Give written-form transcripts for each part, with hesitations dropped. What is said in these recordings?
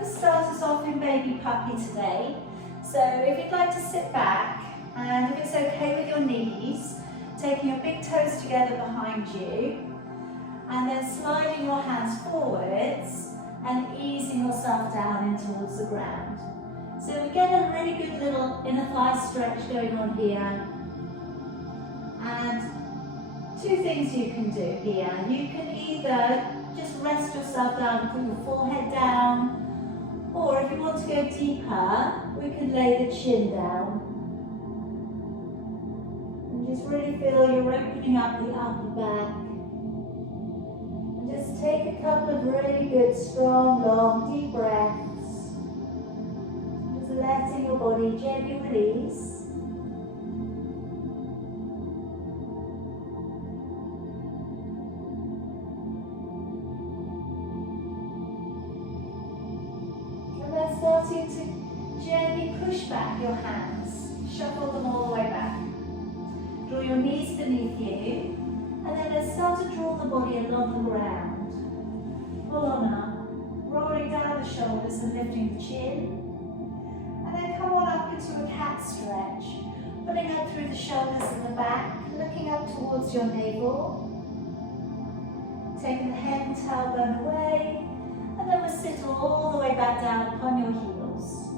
going to start us off in baby puppy today. So if you'd like to sit back, and if it's okay with your knees, taking your big toes together behind you, and then sliding your hands forwards and easing yourself down in towards the ground. So we get a really good little inner thigh stretch going on here. And two things you can do here. You can either just rest yourself down and put your forehead down, or if you want to go deeper, we can lay the chin down. And just really feel you're opening up the upper back. And just take a couple of really good, strong, long, deep breaths. Just letting your body gently release. Starting to gently push back your hands, shuffle them all the way back. Draw your knees beneath you, and then let's start to draw the body along the ground. Pull on up, rolling down the shoulders and lifting the chin. And then come on up into a cat stretch, pulling up through the shoulders and the back, looking up towards your navel. Taking the head and tailbone away. And then we'll sit all the way back down upon your heels.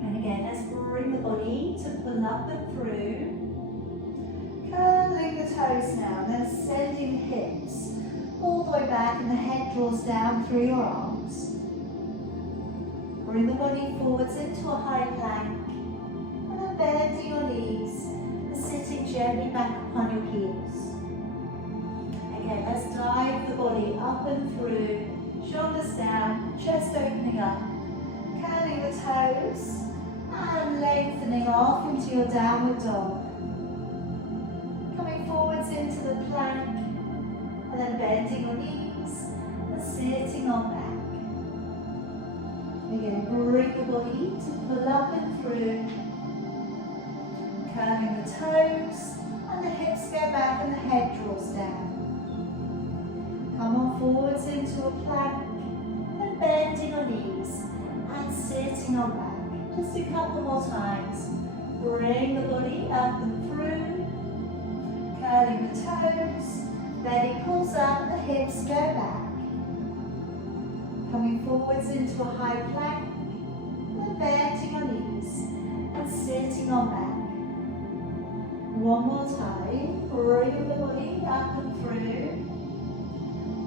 And again, let's bring the body to pull up and through. Curling the toes now, and then sending the hips all the way back, and the head draws down through your arms. Bring the body forwards into a high plank, and then bending your knees and sitting gently back upon your heels. Again, let's dive the body up and through. Shoulders down, chest opening up, curling the toes and lengthening off into your downward dog. Coming forwards into the plank and then bending your knees and sitting on back. Again, bring the body to pull up and through, curling the toes and the hips go back and the head draws down. Come on forwards into a plank and bending your knees and sitting on back. Just a couple more times. Bring the body up and through, curling the toes, belly pulls up, the hips go back. Coming forwards into a high plank and bending your knees and sitting on back. One more time. Bring the body up and through.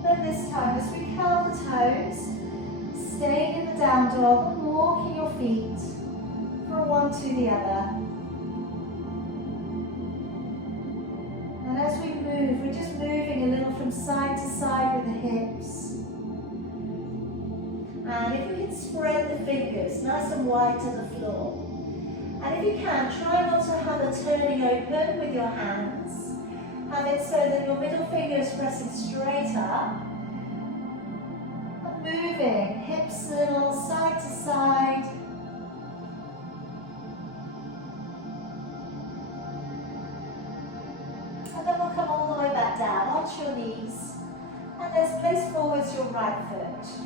Then this time, as we curl the toes, staying in the down dog and walking your feet from one to the other. And as we move, we're just moving a little from side to side with the hips. And if you can spread the fingers nice and wide to the floor. And if you can, try not to have a turning open with your hands. Have it so that your middle finger is pressing straight up. And moving, hips a little side to side. And then we'll come all the way back down onto your knees. And let's place forwards your right foot.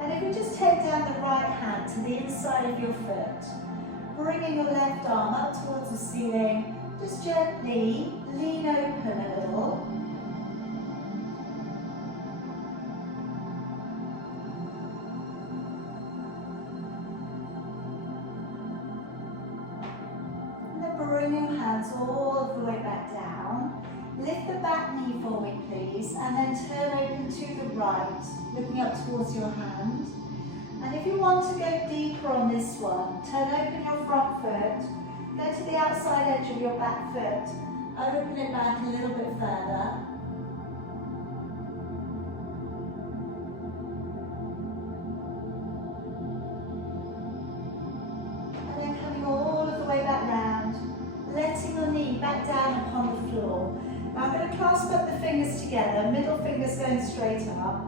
And if you just take down the right hand to the inside of your foot, bringing your left arm up towards the ceiling, just gently lean open a little. And then bring your hands all the way back down. Lift the back knee for me, please, and then turn open to the right, looking up towards your hand. And if you want to go deeper on this one, turn open your front foot. Go to the outside edge of your back foot, open it back a little bit further. And then coming all of the way back round, letting your knee back down upon the floor. Now I'm going to clasp up the fingers together, middle fingers going straight up.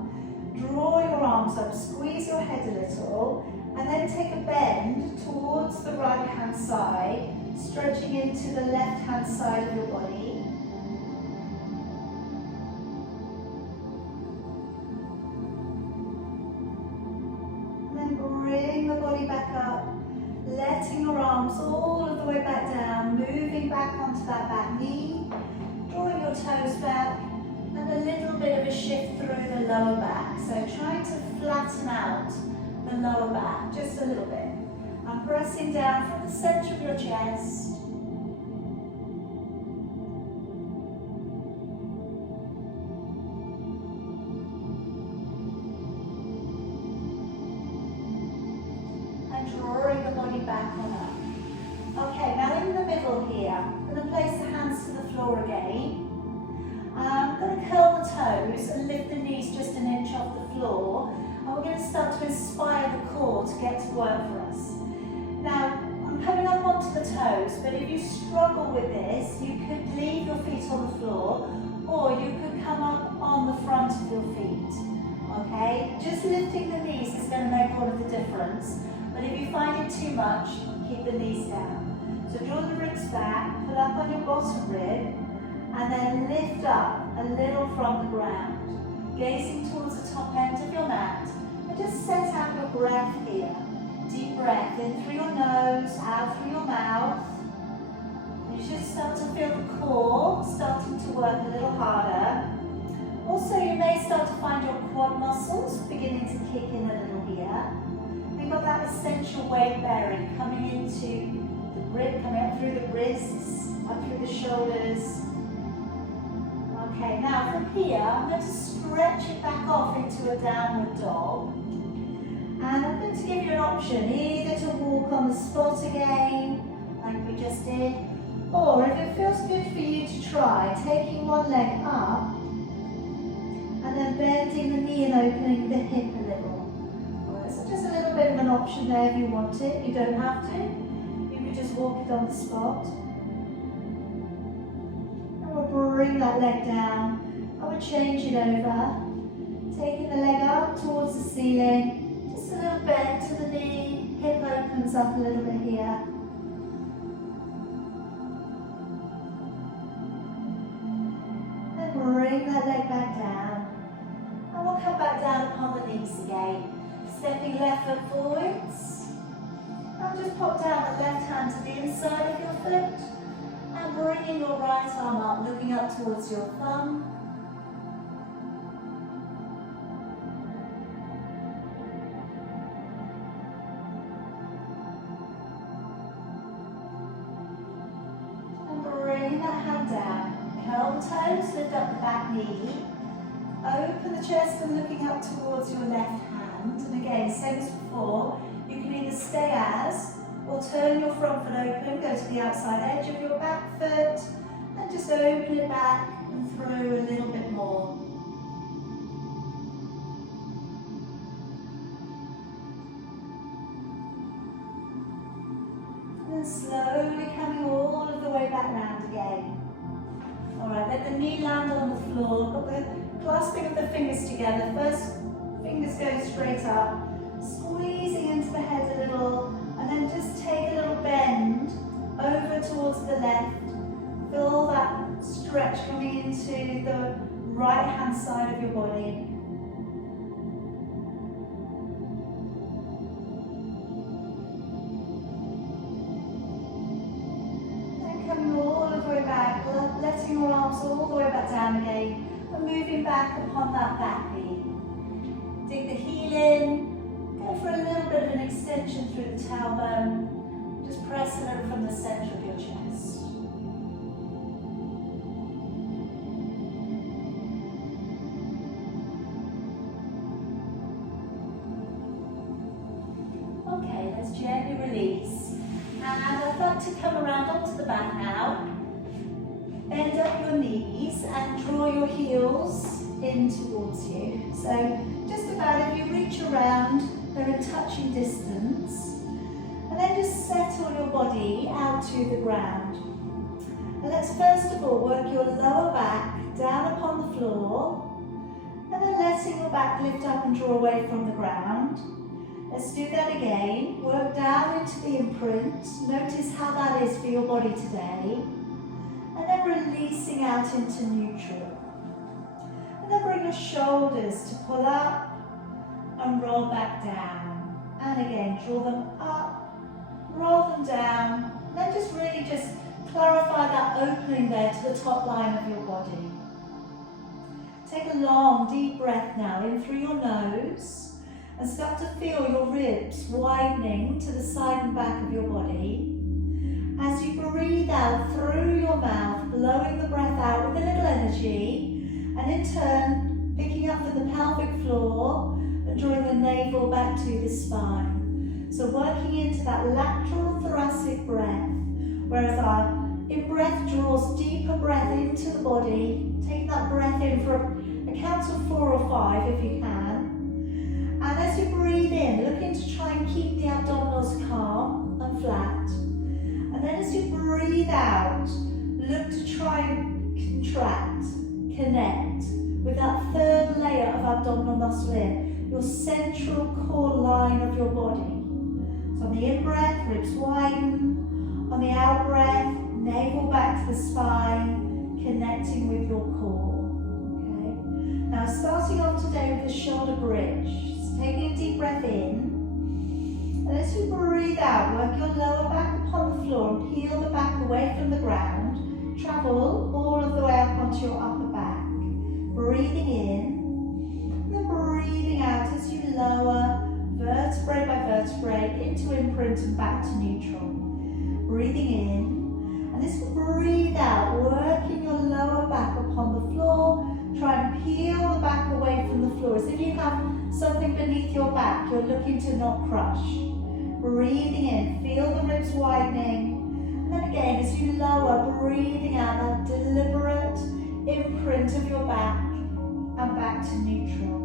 Draw your arms up, squeeze your head a little, and then take a bend towards the right hand side, stretching into the left hand side of your body. up, letting your arms all of the way back down, moving back onto that back knee, drawing your toes back, and a little bit of a shift through the lower back. So trying to flatten out the lower back just a little bit. And pressing down from the center of your chest. Drawing the body back on up. Okay, now in the middle here, I'm going to place the hands to the floor again. I'm going to curl the toes and lift the knees just an inch off the floor. And we're going to start to inspire the core to get to work for us. Now, I'm coming up onto the toes, but if you struggle with this, you could leave your feet on the floor, or you could come up on the front of your feet. Okay, just lifting the knees is going to make all of the difference. But if you find it too much, keep the knees down. So draw the ribs back, pull up on your bottom rib, and then lift up a little from the ground. Gazing towards the top end of your mat, and just set out your breath here. Deep breath in through your nose, out through your mouth. And you should start to feel the core starting to work a little harder. Also, you may start to find your quad muscles beginning to kick in a little here. We've got that essential weight bearing coming into the rib, coming up through the wrists, up through the shoulders. Okay, now from here, I'm going to stretch it back off into a downward dog. And I'm going to give you an option, either to walk on the spot again, like we just did, or if it feels good for you to try, taking one leg up, and then bending the knee and opening the hip a little. So just a little bit of an option there if you want it. You don't have to. You could just walk it on the spot. And we'll bring that leg down. I would change it over. Taking the leg up towards the ceiling. Just a little bend to the knee. Hip opens up a little bit here. Then bring that leg back down. And we'll come back down upon the knees again. Stepping left foot forwards, and just pop down the left hand to the inside of your foot, and bringing your right arm up, looking up towards your thumb. And bringing that hand down, curl the toes, lift up the back knee, open the chest and looking up towards your left hand. And again, same as before, you can either stay as, or turn your front foot open, go to the outside edge of your back foot, and just open it back and through a little bit more. And then slowly coming all of the way back round again. Alright, let the knee land on the floor, got the clasping of the fingers together, first fingers going straight up, squeezing into the head a little, and then just take a little bend over towards the left. Feel that stretch coming into the right hand side of your body. And coming all of the way back, letting your arms all the way back down again, and moving back upon that back knee. Dig the heel in, go for a little bit of an extension through the tailbone. Just press a little from the center of your chest. Okay, let's gently release. And I'd like to come around onto the back now. Bend up your knees and draw your heels in towards you. So just about if you reach around, they're a touching distance. And then just settle your body out to the ground. And let's first of all work your lower back down upon the floor. And then letting your back lift up and draw away from the ground. Let's do that again. Work down into the imprint. Notice how that is for your body today. And then releasing out into neutral. And then bring your shoulders to pull up and roll back down. And again, draw them up, roll them down. Then just really just clarify that opening there to the top line of your body. Take a long, deep breath now in through your nose and start to feel your ribs widening to the side and back of your body. As you breathe out through your mouth, blowing the breath out with a little energy, and in turn, picking up from the pelvic floor and drawing the navel back to the spine. So working into that lateral thoracic breath, whereas our in-breath draws deeper breath into the body. Take that breath in for a count of 4 or 5 if you can. And as you breathe in, looking to try and keep the abdominals calm and flat. And then as you breathe out, look to try and contract, connect with that third layer of abdominal muscle in, your central core line of your body. So on the in-breath, ribs widen. On the out-breath, navel back to the spine, connecting with your core. Okay. Now starting off today with the shoulder bridge. So taking a deep breath in. And as you breathe out, work your lower back upon the floor and peel the back away from the ground. Travel all of the way up onto your upper back. Breathing in, and then breathing out as you lower vertebrae by vertebrae into imprint and back to neutral. Breathing in, and as you breathe out, working your lower back upon the floor. Try and peel the back away from the floor as if you have something beneath your back you're looking to not crush. Breathing in, feel the ribs widening. And then again, as you lower, breathing out that deliberate imprint of your back and back to neutral.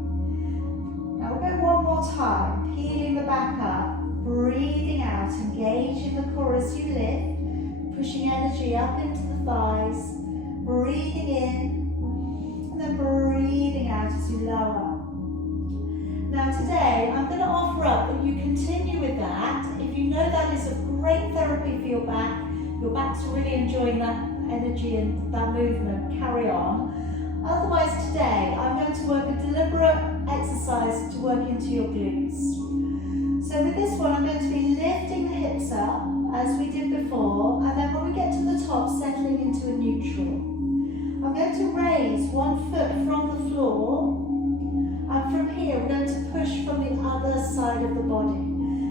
Now we'll go one more time, peeling the back up, breathing out, engaging the core as you lift, pushing energy up into the thighs, breathing in, and then breathing out as you lower. Now today, I'm going to offer up that you continue with that. If you know that is a great therapy for your back's really enjoying that energy and that movement, carry on. Otherwise today, I'm going to work a deliberate exercise to work into your glutes. So with this one, I'm going to be lifting the hips up, as we did before, and then when we get to the top, settling into a neutral. I'm going to raise one foot from the floor. And from here, we're going to push from the other side of the body.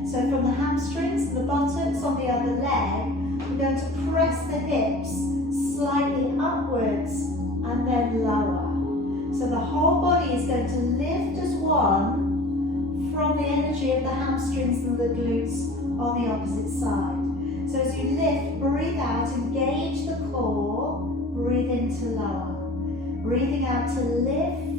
So from the hamstrings, the buttocks on the other leg, we're going to press the hips slightly upwards and then lower. So the whole body is going to lift as one from the energy of the hamstrings and the glutes on the opposite side. So as you lift, breathe out, engage the core, breathe in to lower. Breathing out to lift,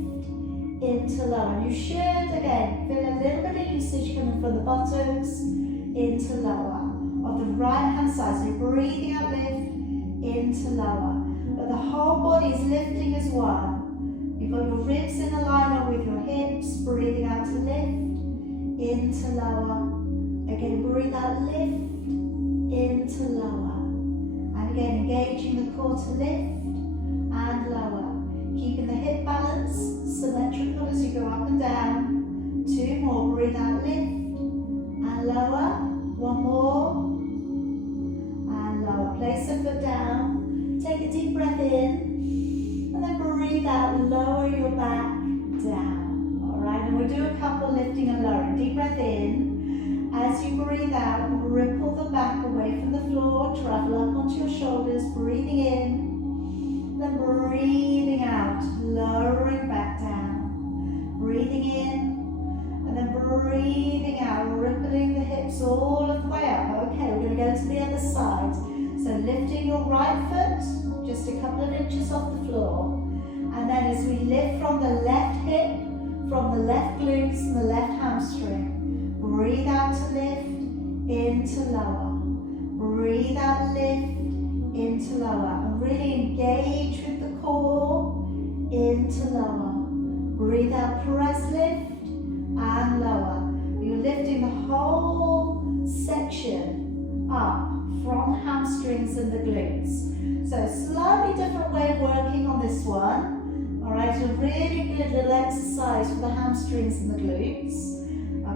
into lower. And you should, again, feel a little bit of usage coming from the buttocks into lower. Of the right hand side, so you're breathing out, lift, into lower. But the whole body is lifting as one. You've got your ribs in alignment with your hips, breathing out to lift, into lower. Again, breathe out, lift, into lower. And again, engaging the core to lift and lower. Keeping the hip balance symmetrical as you go up and down. 2 more, breathe out, lift and lower. 1 more and lower. Place the foot down. Take a deep breath in and then breathe out, lower your back down. Alright, and we'll do a couple lifting and lowering. Deep breath in. As you breathe out, ripple the back away from the floor, travel up onto your shoulders, breathing in. Then breathing out, lowering back down. Breathing in, and then breathing out, rippling the hips all of the way up. Okay, we're going to go to the other side. So lifting your right foot, just a couple of inches off the floor. And then as we lift from the left hip, from the left glutes and the left hamstring, breathe out to lift, into lower. Breathe out, lift, into lower. And really engage with the core, into lower. Breathe out, press, lift, and lower. You're lifting the whole section up from the hamstrings and the glutes. So slightly different way of working on this one. Alright, a really good little exercise for the hamstrings and the glutes.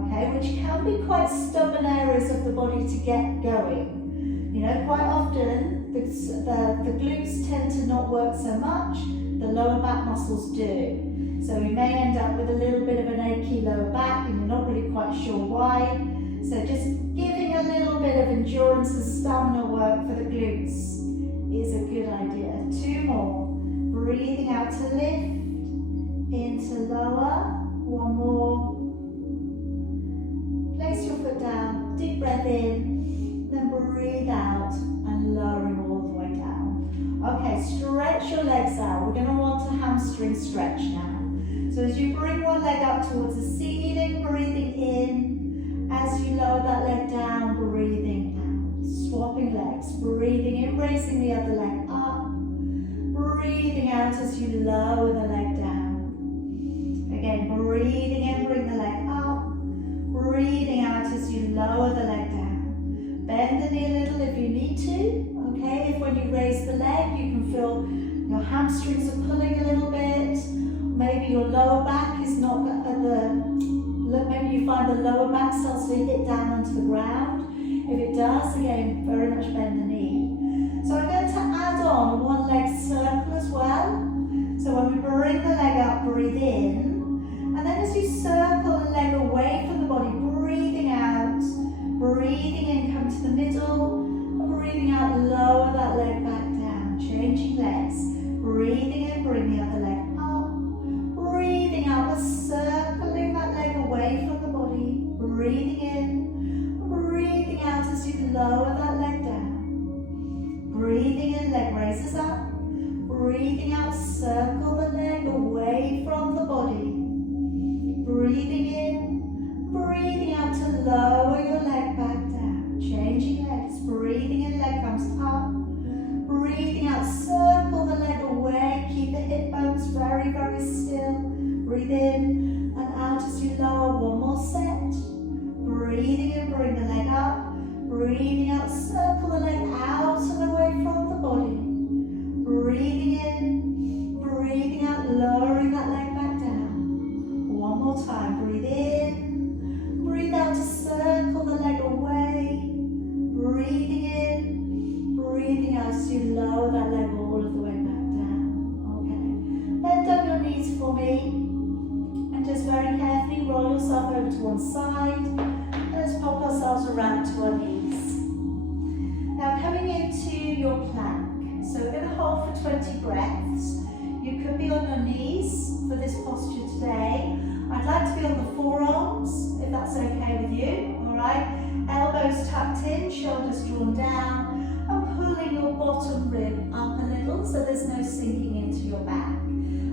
okay, which can be quite stubborn areas of the body to get going. You know, quite often the glutes tend to not work so much, the lower back muscles do. So we may end up with a little bit of an achy lower back and you're not really quite sure why. So just giving a little bit of endurance and stamina work for the glutes is a good idea. 2 more. Breathing out to lift, into lower. 1 more. Place your foot down, deep breath in, then breathe out and lowering all the way down. Okay, stretch your legs out. We're going to want a hamstring stretch now. So as you bring one leg up towards the ceiling, breathing in. As you lower that leg down, breathing out. Swapping legs, breathing in, raising the other leg up. Breathing out as you lower the leg down. Again, breathing in, bring the leg up. Breathing out as you lower the leg down. Bend the knee a little if you need to. Okay, if when you raise the leg, you can feel your hamstrings are pulling a little bit. Maybe your lower back is not at maybe you find the lower back starts to hit down onto the ground. If it does, again, very much bend the knee. So I'm going to add on 1 leg circle as well. So when we bring the leg up, breathe in. And then as you circle the leg away from the body, breathing out. Breathing in, come to the middle. Breathing out, lower that leg back down. Changing legs. Breathing in, bring the other leg up. Breathing out, but circling that leg away from the body. Breathing in, breathing out as you lower that leg down. Breathing in, leg raises up. Breathing out, circle the leg away from the body. Breathing in, breathing out to lower your leg back down. Changing legs, breathing in, leg comes up. Breathing out, circle the leg away. Keep the hip bones very, very still. Breathe in and out as you lower. 1 more set. Breathing in, bring the leg up. Breathing out, circle the leg out and away from the body. Breathing in, breathing out, lowering that leg back down. 1 more time. Breathe in, breathe out to circle the leg away. Breathing in, breathing out as you lower that leg all of the way back down. Okay. Bend up your knees for me. And just very carefully roll yourself over to one side. And let's pop ourselves around to our knees. Now coming into your plank. So we're going to hold for 20 breaths. You could be on your knees for this posture today. I'd like to be on the forearms, if that's okay with you. Alright, elbows tucked in, shoulders drawn down, and pulling your bottom rib up a little so there's no sinking into your back.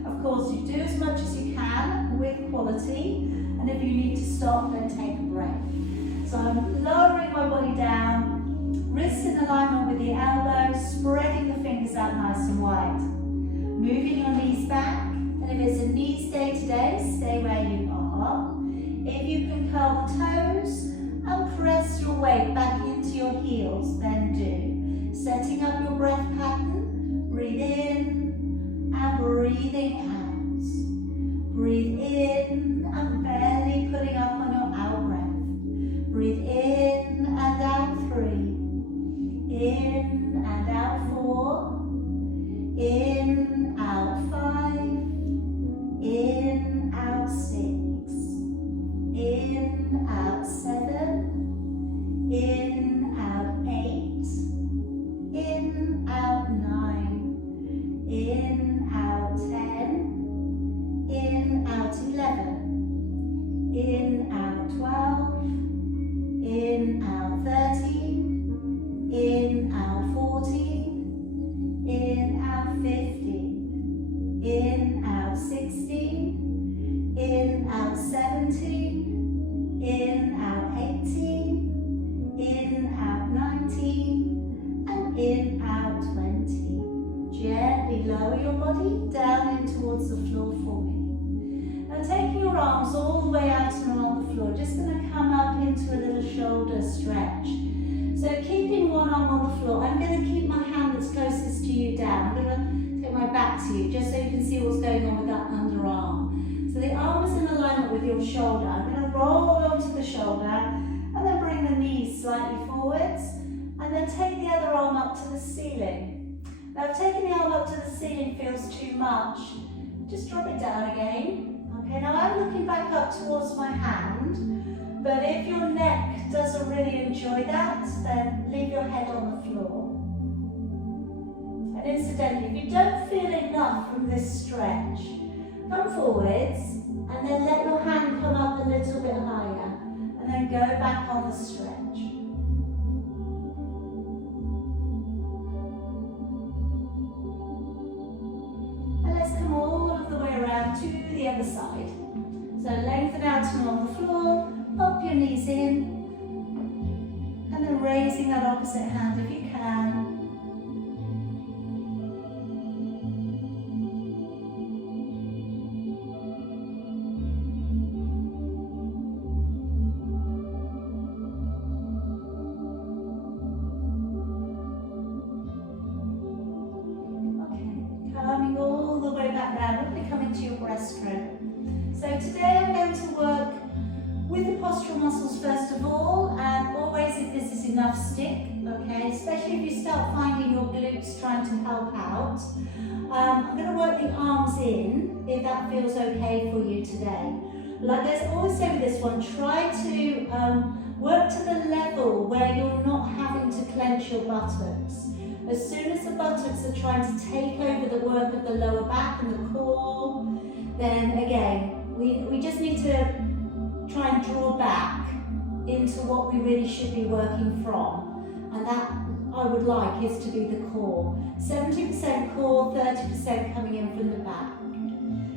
Of course, you do as much as you can with quality, and if you need to stop, then take a break. So I'm lowering my body down, wrists in alignment with the elbows, spreading the fingers out nice and wide. Moving your knees back, and if it's a knees day today, stay where you are. If you can curl the toes and press your weight back into your heels, then do. Setting up your breath pattern, breathe in and breathing out. Breathe in and barely putting up on your out breath. Breathe in and out 3. In and out 4. In, out 5. In, out 6. In, out 7. In, out 8. In, out 9. In, out 10. In, out 11. In, out 12. In, out 13. In, out 14. In, out 15. In, out 16. In, out 17. In, out 18. In, out 19. And in, out 20. Gently lower your body down in towards the floor for me. Now taking your arms all the way out and along the floor, just going to come up into a little shoulder stretch. So keeping one arm on the floor, I'm going to keep my hand that's closest to you down. I'm going to take my back to you just so you can see what's going on with that underarm. So the arm is in alignment with your shoulder. I'm going to roll onto the shoulder, and then bring the knees slightly forwards, and then take the other arm up to the ceiling. Now if taking the arm up to the ceiling feels too much, just drop it down again. Okay, now I'm looking back up towards my hand, but if your neck doesn't really enjoy that, then leave your head on the floor. And incidentally, if you don't feel enough from this stretch, come forwards and then let your hand come up a little bit higher, and then go back on the stretch. And let's come all of the way around to the other side. So lengthen out along the floor, pop your knees in, and then raising that opposite hand if you can. Coming all the way back down, really coming to your breaststroke. So today I'm going to work with the postural muscles first of all, and always if this is enough, stick, okay? Especially if you start finding your glutes trying to help out. I'm going to work the arms in, if that feels okay for you today. Like I always say with this one, try to work to the level where you're not having to clench your buttocks. As soon as the buttocks are trying to take over the work of the lower back and the core, then again, we just need to try and draw back into what we really should be working from. And that, I would like, is to be the core. 70% core, 30% coming in from the back.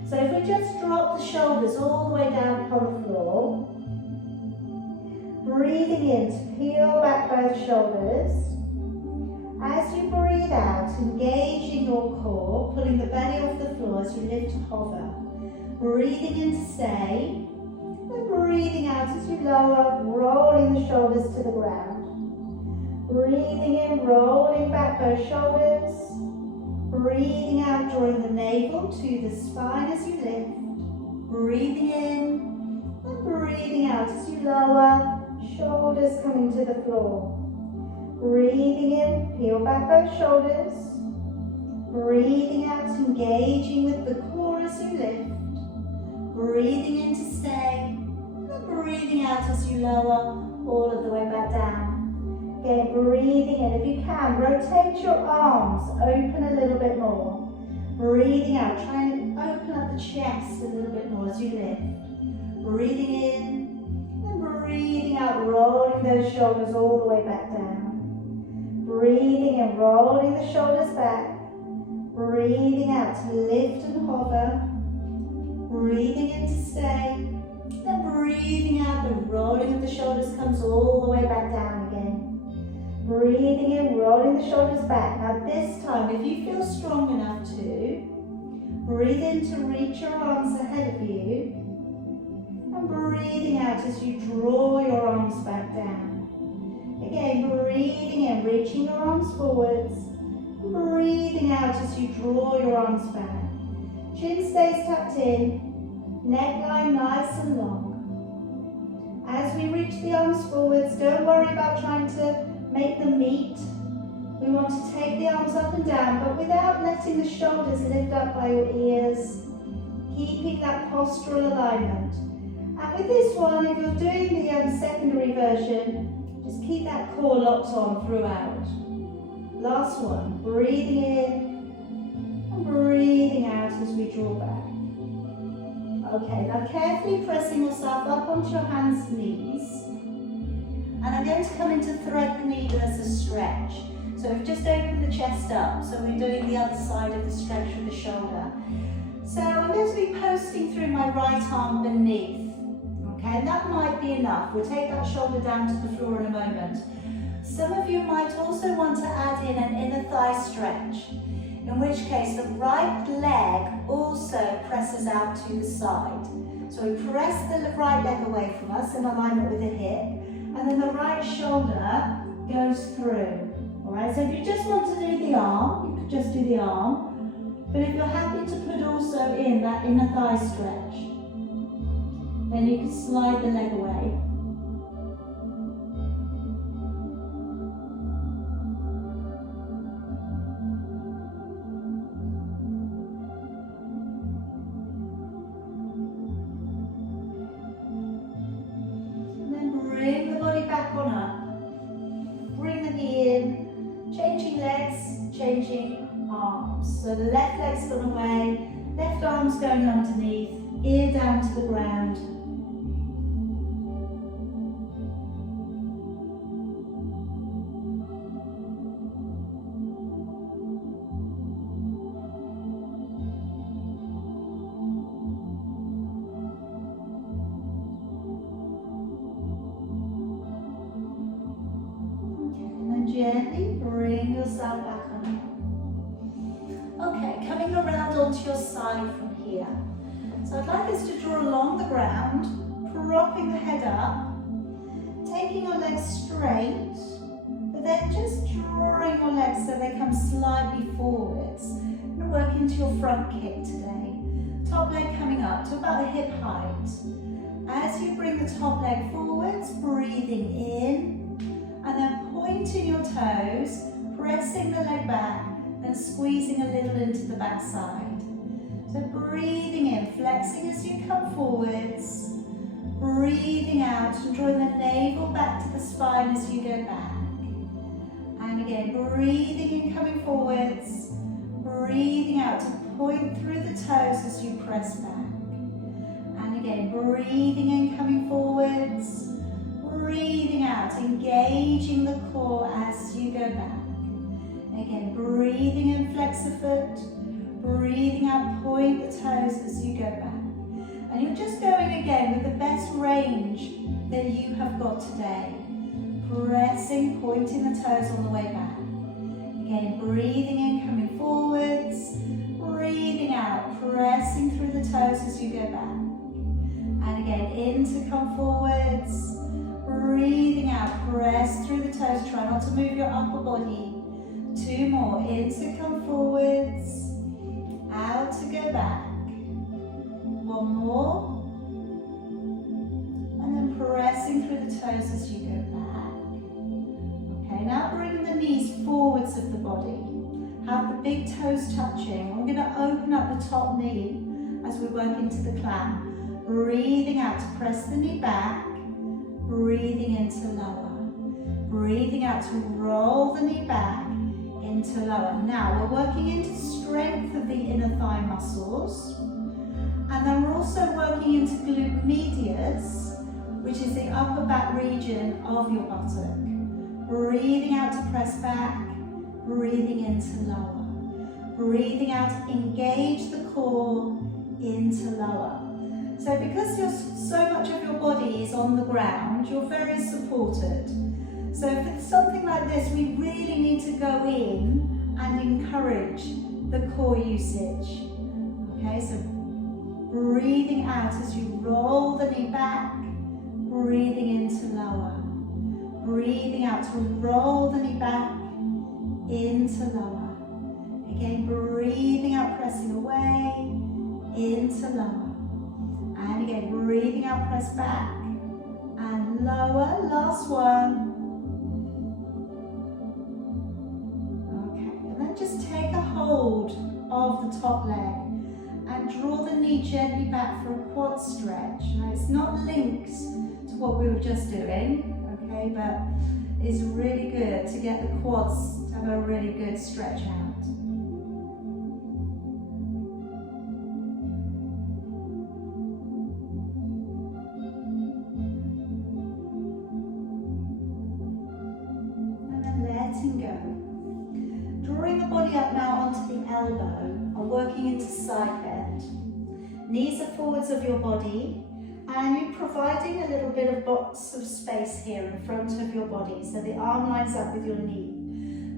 So if we just drop the shoulders all the way down upon the floor, breathing in to peel back both shoulders. As you breathe out, engaging your core, pulling the belly off the floor as you lift to hover. Breathing in to stay, and breathing out as you lower, rolling the shoulders to the ground. Breathing in, rolling back both shoulders. Breathing out, drawing the navel to the spine as you lift. Breathing in, and breathing out as you lower, shoulders coming to the floor. Breathing in, peel back both shoulders. Breathing out, engaging with the core as you lift. Breathing in to stay. And breathing out as you lower, all of the way back down. Again, breathing in. If you can, rotate your arms, open a little bit more. Breathing out, try and open up the chest a little bit more as you lift. Breathing in, and breathing out, rolling those shoulders all the way back down. Breathing in, rolling the shoulders back. Breathing out to lift and hover. Breathing in to stay. Then breathing out, the rolling of the shoulders comes all the way back down again. Breathing in, rolling the shoulders back. Now this time, if you feel strong enough to, breathe in to reach your arms ahead of you. And breathing out as you draw your arms back down. Again, breathing in, reaching your arms forwards. Breathing out as you draw your arms back. Chin stays tucked in, neckline nice and long. As we reach the arms forwards, don't worry about trying to make them meet. We want to take the arms up and down, but without letting the shoulders lift up by your ears, keeping that postural alignment. And with this one, if you're doing the secondary version, just keep that core locked on throughout. Last one, breathing in and breathing out as we draw back. Okay, now carefully pressing yourself up onto your hands and knees. And I'm going to come into thread the needle as a stretch. So we've just opened the chest up, so we're doing the other side of the stretch with the shoulder. So I'm going to be posting through my right arm beneath. Okay, and that might be enough. We'll take that shoulder down to the floor in a moment. Some of you might also want to add in an inner thigh stretch, in which case the right leg also presses out to the side. So we press the right leg away from us in alignment with the hip, and then the right shoulder goes through. Alright, so if you just want to do the arm, you could just do the arm, but if you're happy to put also in that inner thigh stretch, Then you can slide the leg away. And then bring the body back on up. Bring the knee in, changing legs, changing arms. So the left leg's gone away, left arm's going underneath, ear down to the ground. Gently bring yourself back on. Okay, coming around onto your side from here. So I'd like us to draw along the ground, propping the head up, taking your legs straight, but then just drawing your legs so they come slightly forwards. We're going to work into your front kick today. Top leg coming up to about hip height. As you bring the top leg forwards, breathing in, and then pointing your toes, pressing the leg back and squeezing a little into the back side. So breathing in, flexing as you come forwards, breathing out and drawing the navel back to the spine as you go back. And again, breathing in, coming forwards, breathing out to point through the toes as you press back. And again, breathing in, coming forwards, breathing out, engaging the core as you go back. Again, breathing in, flex the foot, breathing out, point the toes as you go back. And you're just going again with the best range that you have got today. Pressing, pointing the toes on the way back. Again, breathing in, coming forwards, breathing out, pressing through the toes as you go back. And again, in to come forwards, breathing out, press through the toes, try not to move your upper body. Two more, in to come forwards, out to go back. One more. And then pressing through the toes as you go back. Okay, now bring the knees forwards of the body. Have the big toes touching. I'm going to open up the top knee as we work into the clam. Breathing out to press the knee back. Breathing into lower. Breathing out to roll the knee back into lower. Now we're working into strength of the inner thigh muscles. And then we're also working into glute medius, which is the upper back region of your buttock. Breathing out to press back. Breathing into lower. Breathing out, engage the core into lower. So because so much of your body is on the ground, you're very supported. So if it's something like this, we really need to go in and encourage the core usage. Okay, so breathing out as you roll the knee back, breathing into lower. Breathing out to roll the knee back, into lower. Again, breathing out, pressing away, into lower. And again, breathing out, press back, and lower, last one. Okay, and then just take a hold of the top leg and draw the knee gently back for a quad stretch. Now, it's not linked to what we were just doing, okay, but it's really good to get the quads to have a really good stretch out. Letting go. Drawing the body up now onto the elbow and working into side bend. Knees are forwards of your body and you're providing a little bit of box of space here in front of your body so the arm lines up with your knee.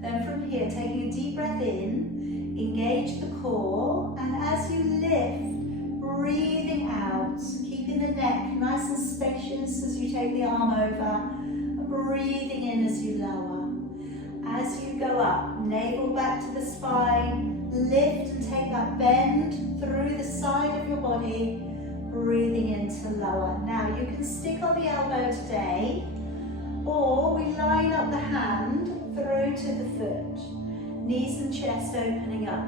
Then from here, taking a deep breath in, engage the core, and as you lift, breathing out, keeping the neck nice and spacious as you take the arm over, and breathing in as you lower. As you go up, navel back to the spine, lift and take that bend through the side of your body, breathing into lower. Now you can stick on the elbow today, or we line up the hand through to the foot, knees and chest opening up.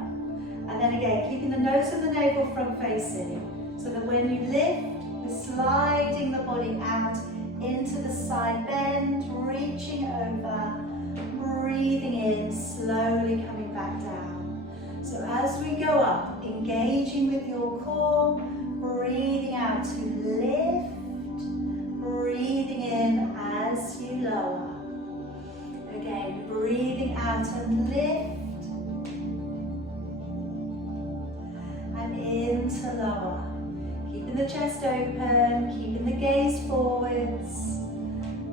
And then again, keeping the nose and the navel front facing, so that when you lift, we're sliding the body out into the side bend, reaching over, breathing in, slowly coming back down. So as we go up, engaging with your core, breathing out to lift, breathing in as you lower. Again, breathing out and lift, and into lower. Keeping the chest open, keeping the gaze forwards,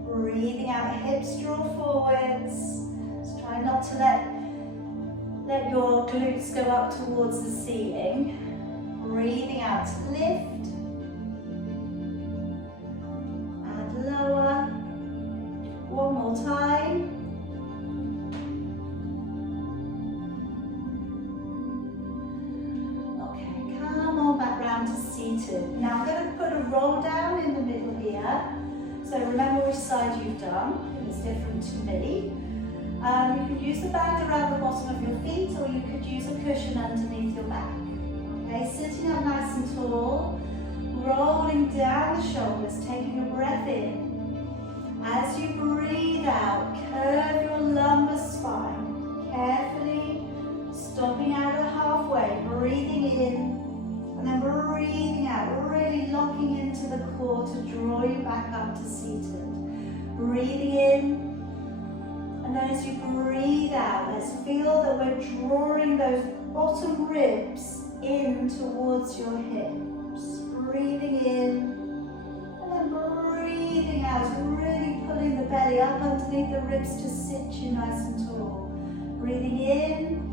breathing out, hips draw forwards. Just try not to let your glutes go up towards the ceiling. Breathing out to lift, and lower. One more time. Back round to seated. Now I'm going to put a roll down in the middle here. So remember which side you've done. It's different to me. You could use the band around the bottom of your feet, or you could use a cushion underneath your back. Okay, sitting up nice and tall, rolling down the shoulders, taking a breath in. As you breathe out, curve your lumbar spine. Carefully stopping out at halfway, breathing in. And then breathing out, really locking into the core to draw you back up to seated. Breathing in, and then as you breathe out, let's feel that we're drawing those bottom ribs in towards your hips. Breathing in, and then breathing out, really pulling the belly up underneath the ribs to sit you nice and tall. Breathing in,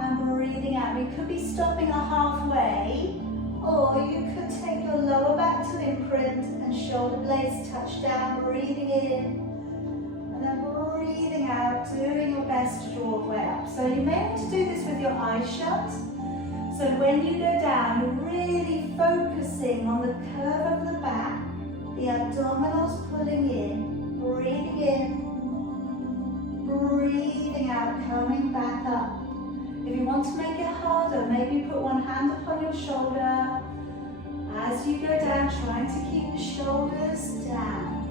and breathing out. We could be stopping at halfway, or you could take your lower back to imprint and shoulder blades touch down, breathing in, and then breathing out, doing your best to draw the way up. So you may want to do this with your eyes shut. So when you go down, you're really focusing on the curve of the back, the abdominals pulling in, breathing out, coming back up. If you want to make it harder, maybe put one hand upon your shoulder. As you go down, trying to keep the shoulders down.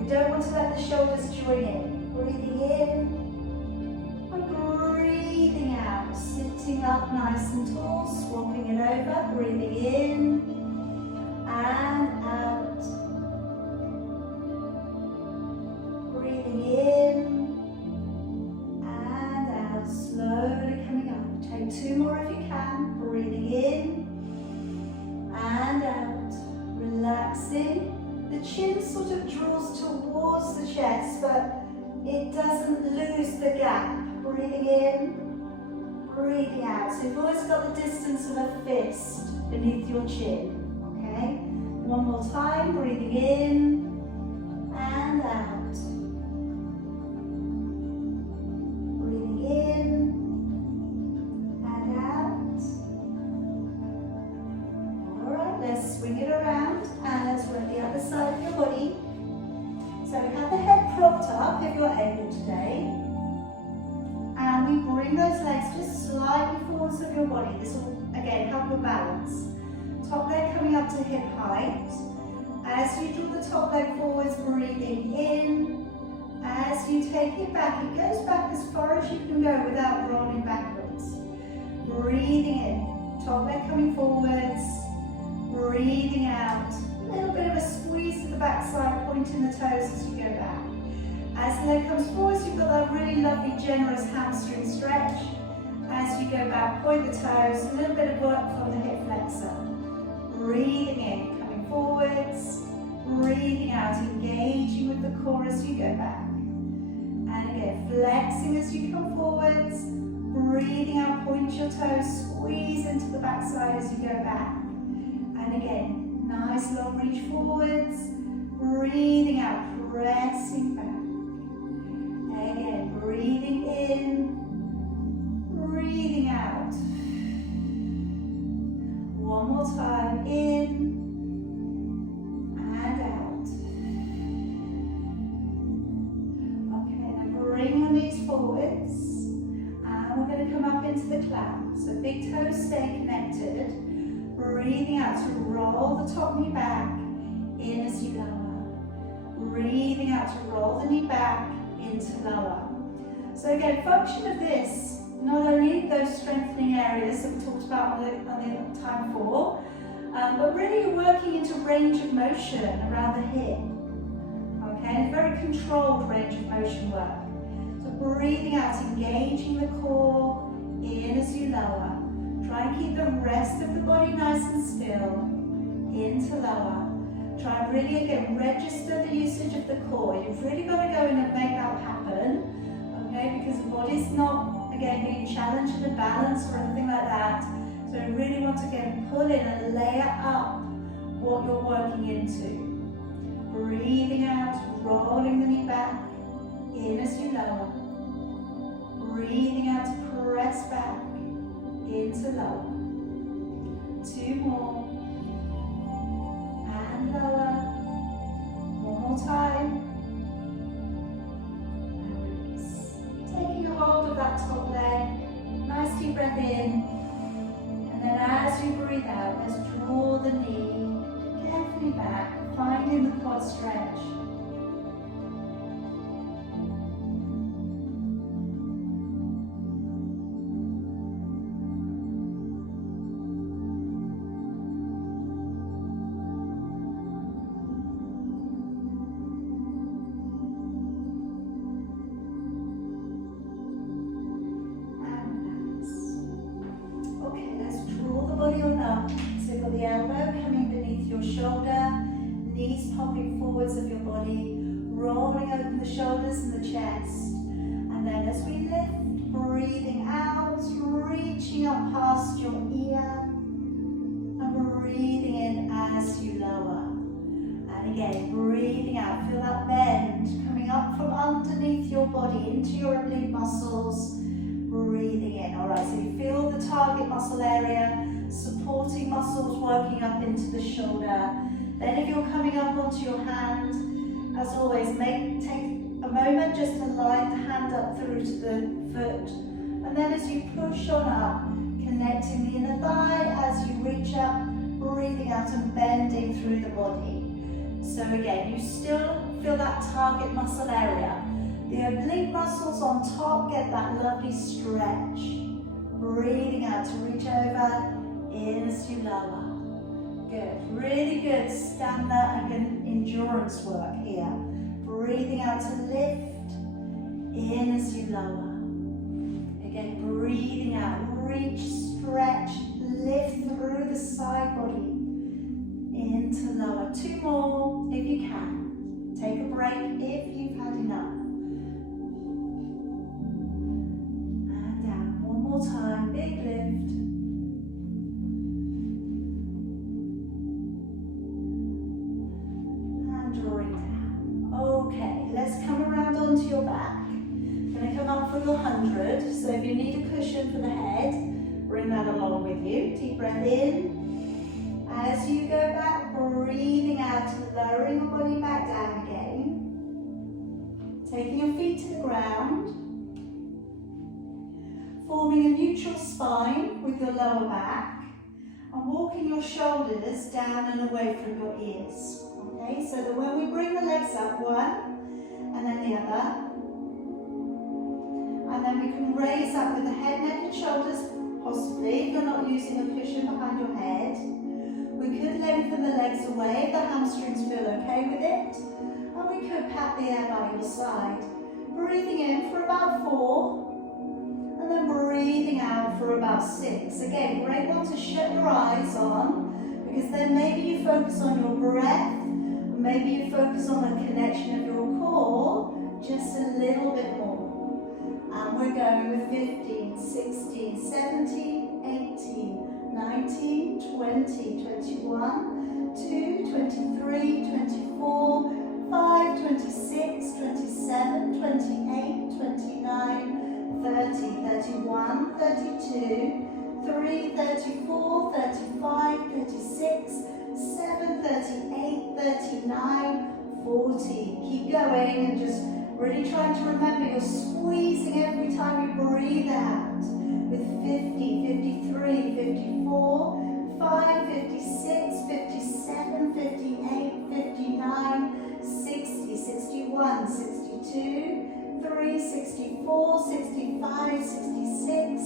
We don't want to let the shoulders join in. Breathing in, and breathing out. Sitting up nice and tall, swapping it over. Breathing in, and out. Breathing in, and out. Slowly coming up. Take two more if you can. Breathing in and out. Relaxing. The chin sort of draws towards the chest, but it doesn't lose the gap. Breathing in, breathing out. So you've always got the distance of a fist beneath your chin. Okay? One more time. Breathing in and out. Swing it around, and let's work the other side of your body. So we have the head propped up if you're able today. And we bring those legs just slightly forwards of your body. This will, again, help your balance. Top leg coming up to hip height. As you draw the top leg forwards, breathing in. As you take it back, it goes back as far as you can go without rolling backwards. Breathing in. Top leg coming forwards. Breathing out, a little bit of a squeeze to the backside, pointing the toes as you go back. As the leg comes forwards, you've got that really lovely, generous hamstring stretch. As you go back, point the toes, a little bit of work from the hip flexor. Breathing in, coming forwards, breathing out, engaging with the core as you go back. And again, flexing as you come forwards, breathing out, point your toes, squeeze into the backside as you go back. And again, nice long reach forwards, breathing out, pressing back. Again, breathing in, breathing out. One more time, in big toes stay connected. Breathing out to roll the top knee back in as you lower. Breathing out to roll the knee back into lower. So again, function of this, not only those strengthening areas that we talked about on the time 4, but really you're working into range of motion around the hip. Okay, very controlled range of motion work. So breathing out, engaging the core in as you lower. Try and keep the rest of the body nice and still. Into lower. Try and really again register the usage of the core. You've really got to go in and make that happen. Okay, because the body's not again being challenged in the balance or anything like that. So you really want to again pull in and layer up what you're working into. Breathing out, rolling the knee back in as you lower. Breathing out to press back into lower. 2 more. And lower. 1 more time. And release. Taking a hold of that top leg. Nice deep breath in. And then as you breathe out, let's draw the knee carefully back, finding the quad stretch. Of your body, rolling open the shoulders and the chest, and then as we lift, breathing out, reaching up past your ear, and breathing in as you lower. And again, breathing out, feel that bend coming up from underneath your body into your oblique muscles. Breathing in. All right, so you feel the target muscle area, supporting muscles working up into the shoulder. Then if you're coming up onto your hand, as always, take a moment just to line the hand up through to the foot. And then as you push on up, connecting the inner thigh as you reach up, breathing out and bending through the body. So again, you still feel that target muscle area. The oblique muscles on top get that lovely stretch. Breathing out to reach over, in as you lower. Good, really good stamina and endurance work here. Breathing out to lift, in as you lower. Again, breathing out, reach, stretch, lift through the side body, into lower. 2 more if you can. Take a break if you've had enough. And down, 1 more time, big lift. Okay, let's come around onto your back. Going to come up for your 100. So if you need a cushion for the head, bring that along with you. Deep breath in. As you go back, breathing out, lowering your body back down again. Taking your feet to the ground. Forming a neutral spine with your lower back. And walking your shoulders down and away from your ears. Okay, so that when we bring the legs up, one, and then the other, and then we can raise up with the head, neck and shoulders, possibly, if you're not using a cushion behind your head. We could lengthen the legs away if the hamstrings feel okay with it, and we could pat the air by your side. Breathing in for about 4, and then breathing out for about 6. Again, great one to shut your eyes on, because then maybe you focus on your breath, maybe you focus on the connection of your core just a little bit more. And we're going with 15, 16, 17, 18, 19, 20, 21, 2, 23, 24, 5, 26, 27, 28, 29, 30, 31, 32, 3, 34, 35, 36, 7, 38, 39, 40. Keep going and just really trying to remember you're squeezing every time you breathe out. with 50, 53, 54, 5, 56, 57, 58, 59, 60, 61, 62, 3, 64, 65, 66,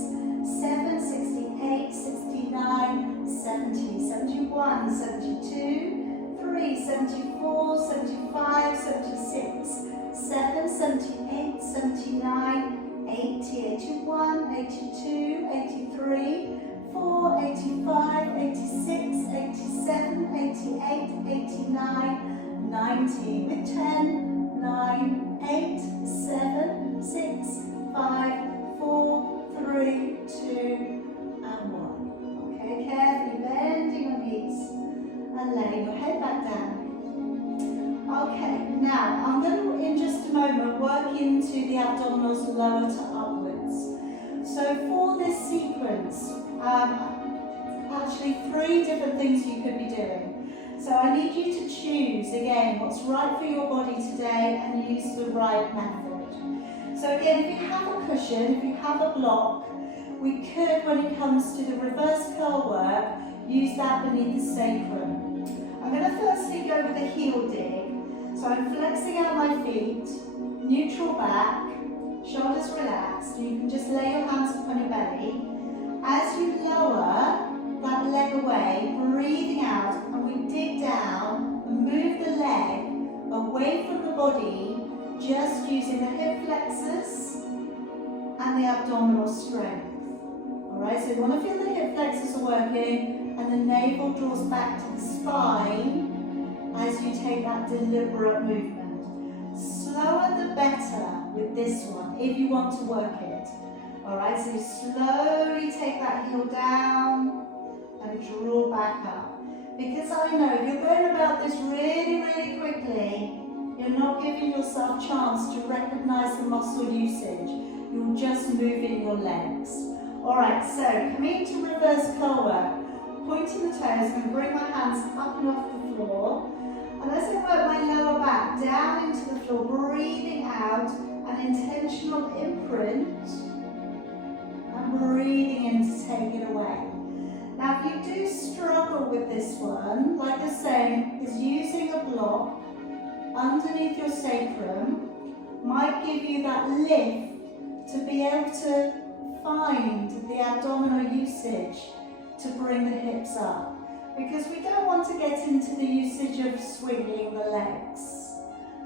7, 68, 69, 70, 71, 72, 3, 74, 75, 76, 7, 78, 79, 80, 81, 82, 83, 4, 85, 86, 87, 88, 89, 90, with 10, 9, 8, 7, 6, 5, 4, 3, 2, and 1. Okay, carefully bending your knees and laying your head back down. Okay, now I'm going to, in just a moment, work into the abdominals lower to upwards. So for this sequence, actually 3 different things you could be doing. So I need you to choose, again, what's right for your body today and use the right method. So again, if you have a cushion, if you have a block, we could, when it comes to the reverse curl work, use that beneath the sacrum. I'm going to firstly go with a heel dig. So I'm flexing out my feet, neutral back, shoulders relaxed. You can just lay your hands upon your belly. As you lower that leg away, breathing out, and we dig down and move the leg away from the body, just using the hip flexors and the abdominal strength. Alright, so you want to feel the hip flexors are working and the navel draws back to the spine as you take that deliberate movement. Slower the better with this one if you want to work it. Alright, so you slowly take that heel down and draw back up. Because I know if you're going about this really, really quickly, you're not giving yourself a chance to recognize the muscle usage. You're just moving your legs. Alright, so coming to reverse curl work, pointing the toes, I'm going to bring my hands up and off the floor. And as I work my lower back down into the floor, breathing out, an intentional imprint, and breathing in to take it away. Now if you do struggle with this one, like I was saying, is using a block underneath your sacrum might give you that lift to be able to find the abdominal usage to bring the hips up. Because we don't want to get into the usage of swinging the legs.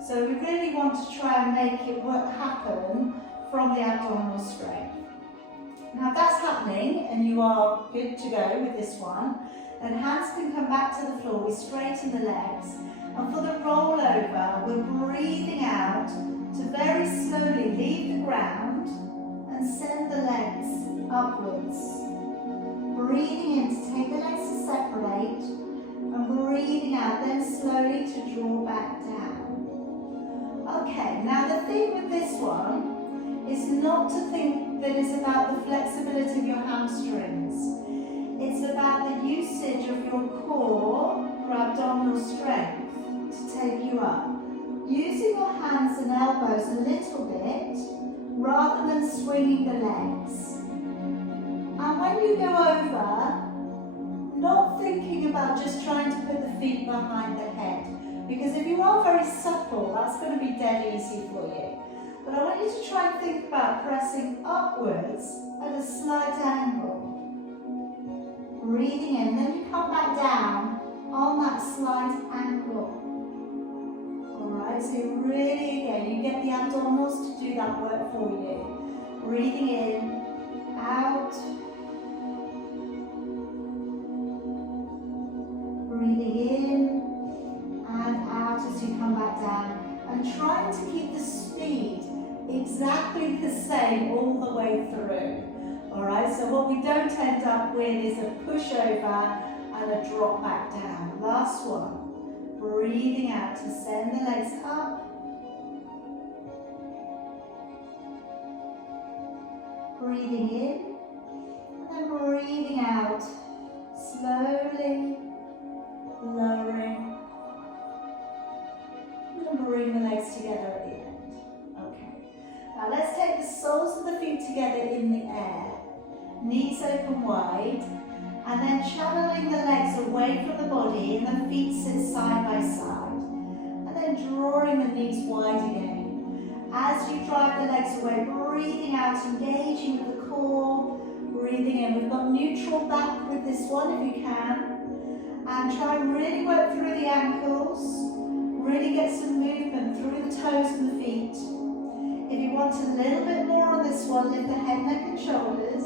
So we really want to try and make it happen from the abdominal strength. Now if that's happening and you are good to go with this one, then hands can come back to the floor, we straighten the legs, and for the rollover, we're breathing out to very slowly leave the ground and send the legs upwards. Breathing in to take the legs to separate, and breathing out then slowly to draw back down. Okay, now the thing with this one is not to think that it's about the flexibility of your hamstrings. It's about the usage of your core for abdominal strength to take you up. Using your hands and elbows a little bit rather than swinging the legs. And when you go over, not thinking about just trying to put the feet behind the head. Because if you are very supple, that's going to be dead easy for you. But I want you to try and think about pressing upwards at a slight angle. Breathing in, then you come back down on that slight angle. Alright, so really again, you get the abdominals to do that work for you. Breathing in, out. Breathing in and out as you come back down. And trying to keep the speed exactly the same all the way through. Alright, so what we don't end up with is a pushover and a drop back down. Last one. Breathing out to send the legs up. Breathing in and then breathing out. Slowly lowering. And bring the legs together at the end. Okay. Now let's take the soles of the feet together in the air. knees open wide, and then channeling the legs away from the body and the feet sit side by side. And then drawing the knees wide again. As you drive the legs away, breathing out, engaging with the core, breathing in. We've got neutral back with this one if you can. And try and really work through the ankles. Really get some movement through the toes and the feet. If you want a little bit more on this one, lift the head, neck and shoulders.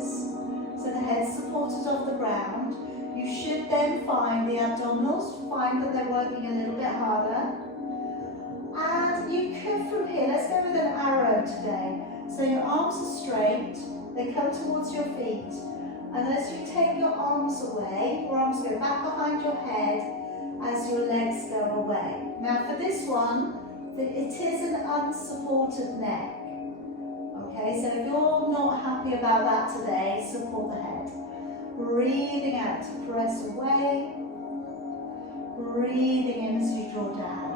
So the head's supported off the ground. You should then find the abdominals, find that they're working a little bit harder. And you could from here, let's go with an arrow today. So your arms are straight, they come towards your feet. And as you take your arms away, your arms go back behind your head as your legs go away. Now for this one, it is an unsupported neck. Okay, so if you're not happy about that today, support the head. Breathing out to press away. Breathing in as you draw down.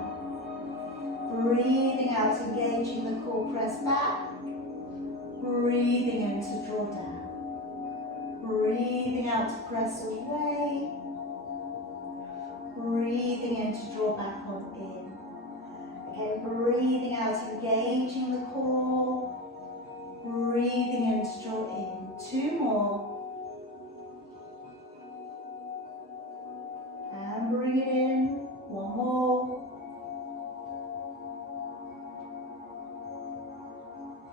Breathing out, engaging the core, press back. Breathing in to draw down. Breathing out to press away. Breathing in to draw back on in. Okay, breathing out, engaging the core. Breathing in to draw in. 2 more. And bring it in. 1 more.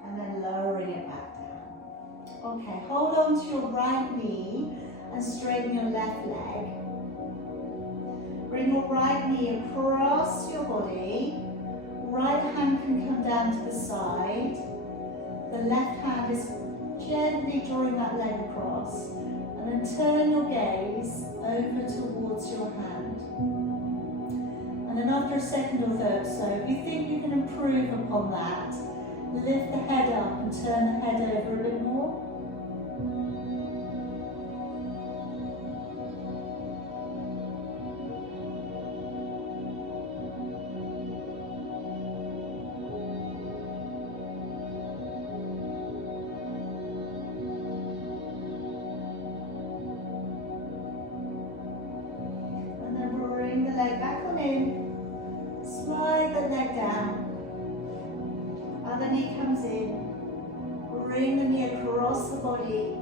And then lowering it back down. Okay, hold on to your right knee and straighten your left leg. Bring your right knee across your body. Right hand can come down to the side. The left hand is gently drawing that leg across. And then turn your gaze over towards your hand. And then after a second or third or so, if you think you can improve upon that, lift the head up and turn the head over a bit more. Leg back on in, slide the leg down, other knee comes in, bring the knee across the body,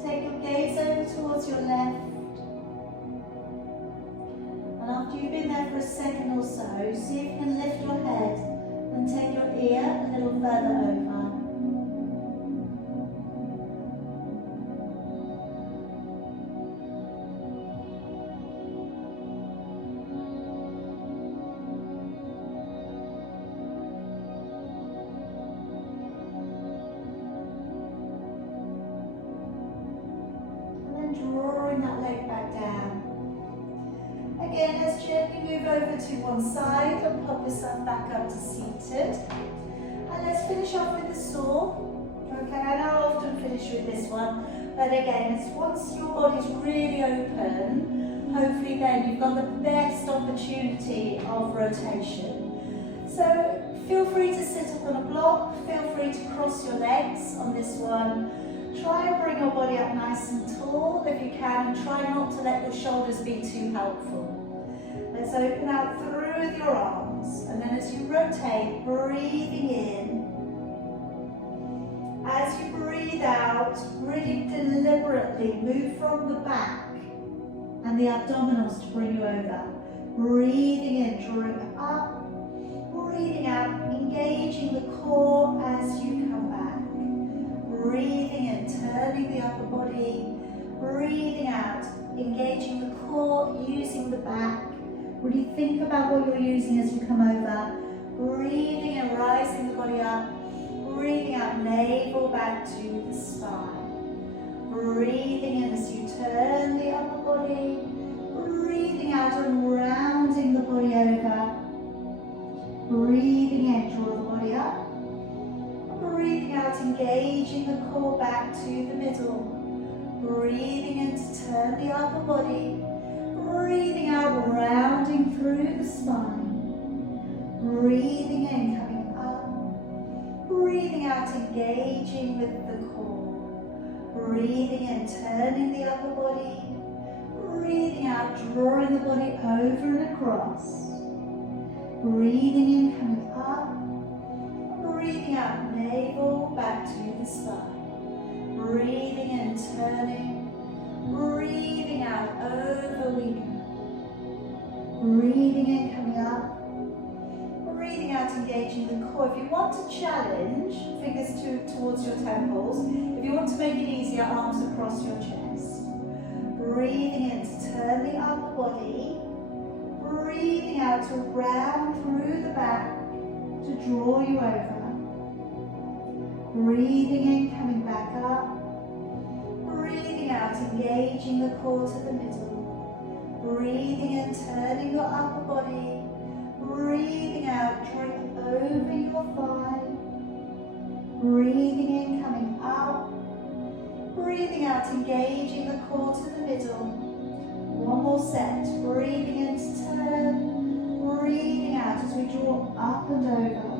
take your gaze over towards your left, and after you've been there for a second or so, see if you can lift your head and take your ear a little further over. Drawing that leg back down. Again, let's gently move over to one side and pop yourself back up to seated. And let's finish off with the saw. Okay, I know I often finish with this one, but again, it's once your body's really open, hopefully then you've got the best opportunity of rotation. So feel free to sit up on a block, feel free to cross your legs on this one. Try and bring your body up nice and tall if you can, and try not to let your shoulders be too helpful. Let's open out through with your arms, and then as you rotate, breathing in. As you breathe out, really deliberately move from the back and the abdominals to bring you over. Breathing in, drawing up, breathing out, engaging the core as you come back. Breathing in, turning the upper body. Breathing out, engaging the core, using the back. Really think about what you're using as you come over. Breathing in, rising the body up. Breathing out, navel back to the spine. Breathing in as you turn the upper body. Breathing out and rounding the body over. Breathing in, draw the body up. Breathing out, engaging the core back to the middle. Breathing in to turn the upper body. Breathing out, rounding through the spine. Breathing in, coming up. Breathing out, engaging with the core. Breathing in, turning the upper body. Breathing out, drawing the body over and across. Breathing in, coming up. Breathing out, navel back to the spine. Breathing in, turning. Breathing out, over we go. Breathing in, coming up. Breathing out, engaging the core. If you want to challenge, fingers towards your temples. If you want to make it easier, arms across your chest. Breathing in to turn the upper body. Breathing out to round through the back to draw you over. Breathing in, coming back up. Breathing out, engaging the core to the middle. Breathing in, turning your upper body. Breathing out, drawing over your thigh. Breathing in, coming up. Breathing out, engaging the core to the middle. One more set. Breathing in to turn. Breathing out as we draw up and over.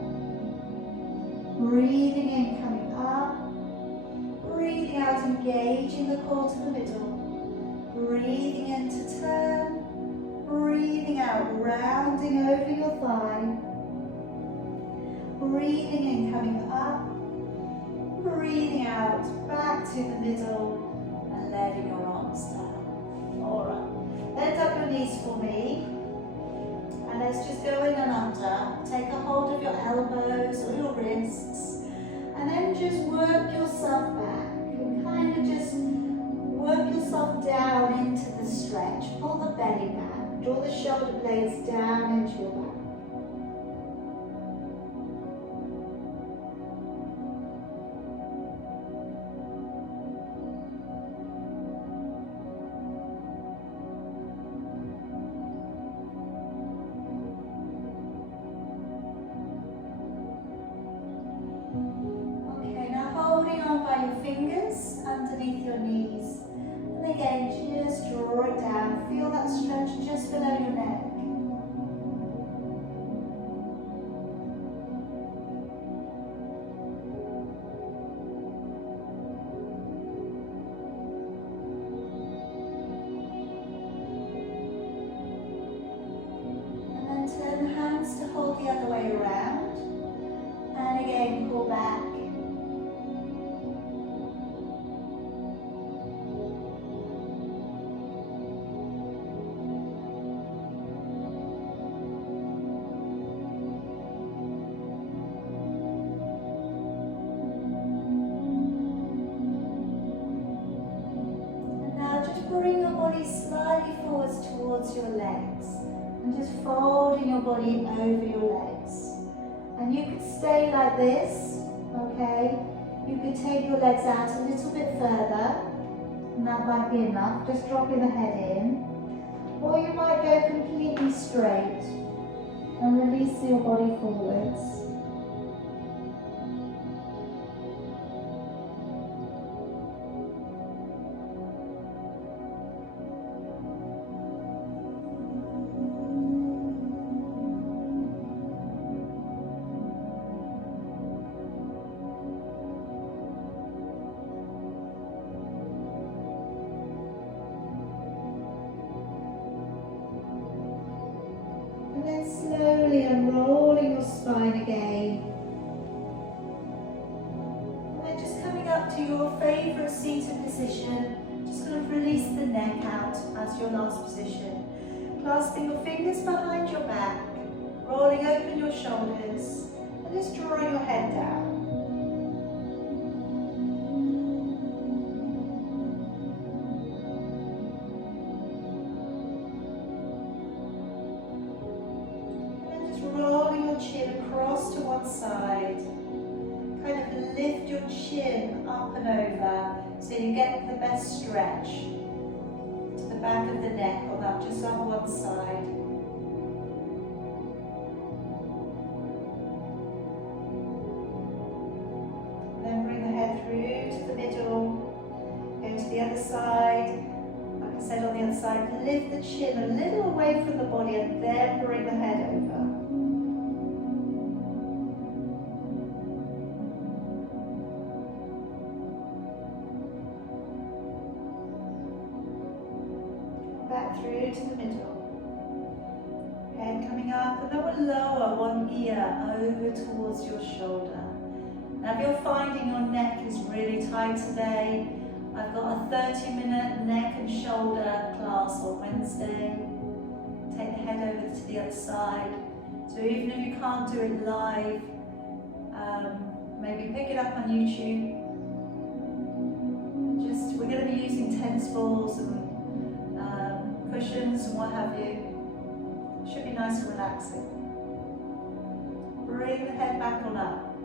Breathing in, coming up. Breathing out, engaging the core to the middle. Breathing in to turn. Breathing out, rounding over your thigh. Breathing in, coming up. Breathing out, back to the middle and letting your arms down. Alright, bend up your knees for me. And let's just go in and under. Take a hold of your elbows or your wrists. And then just work yourself back. And kind of just work yourself down into the stretch. Pull the belly back. Draw the shoulder blades down into your back. Okay, now holding on by your fingers underneath your knees. And again, just draw it down. Feel that stretch just below your neck. And then turn the hands to hold the other way around. And again, pull back. Bring your body slightly forwards towards your legs and just folding your body over your legs. And you could stay like this, okay? You could take your legs out a little bit further, and that might be enough, just dropping the head in. Or you might go completely straight and release your body forwards. And then slowly unrolling your spine again. And then just coming up to your favourite seated position, just going to release the neck out as your last position. Clasping your fingers behind your back, rolling open your shoulders, and just drawing your head down. Rolling your chin across to one side. Kind of lift your chin up and over so you get the best stretch to the back of the neck on that, just on one side. Then bring the head through to the middle, go to the other side. Like I said, on the other side, lift the chin a little away from the body and then bring the head over. to the middle. Head coming up, and then we'll lower one ear over towards your shoulder. Now if you're finding your neck is really tight today, I've got a 30-minute neck and shoulder class on Wednesday. Take the head over to the other side. So even if you can't do it live, maybe pick it up on YouTube. We're going to be using tennis balls and cushions and what have you. Should be nice and relaxing. Bring the head back on up.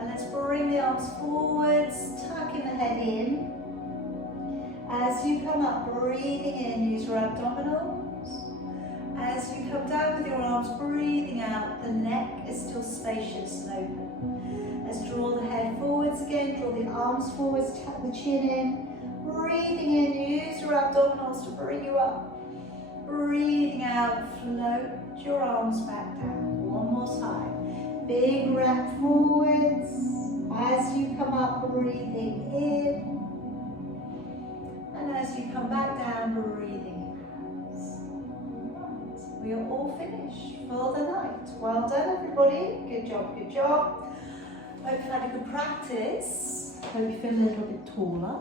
And let's bring the arms forwards, tucking the head in. As you come up, breathing in, use your abdominals. As you come down with your arms, breathing out, the neck is still spacious and open. Let's draw the head forwards again, draw the arms forwards, tuck the chin in. Breathing in, use your abdominals to bring you up. Breathing out, float your arms back down. One more time. Big wrap forwards. As you come up, breathing in. And as you come back down, breathing out. Right. We are all finished for the night. Well done, everybody. Good job, good job. Hope you had a good practice. Hope you feel a little bit taller.